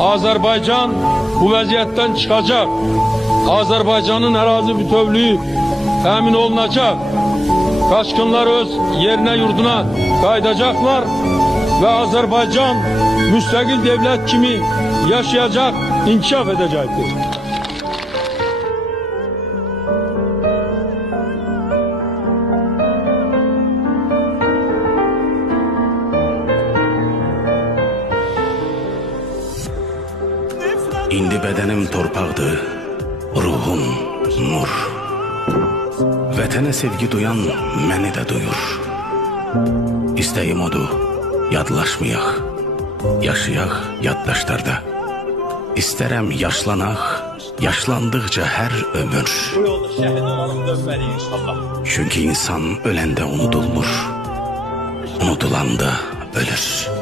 Azerbaycan bu vəziyyətdən çıxacaq. Azerbaycanın ərazi bütövlüyü təmin olunacaq. Qaçqınlar öz yerine yurduna qayıdacaqlar ve Azerbaycan müstakil devlet kimi yaşayacak, inkişaf edecektir. İndi bədənim torpaqdır, ruhum nur. Vətənə sevgi duyan məni də duyur. İstəyim odur, yadlaşmayaq, yaşayaq yaddaşlarda. İstərəm yaşlanaq, yaşlandıqca hər ömür. Bu yolda şəhid olalım, dönməliyik inşallah. Çünki insan öləndə unudulmur, unudulanda ölür.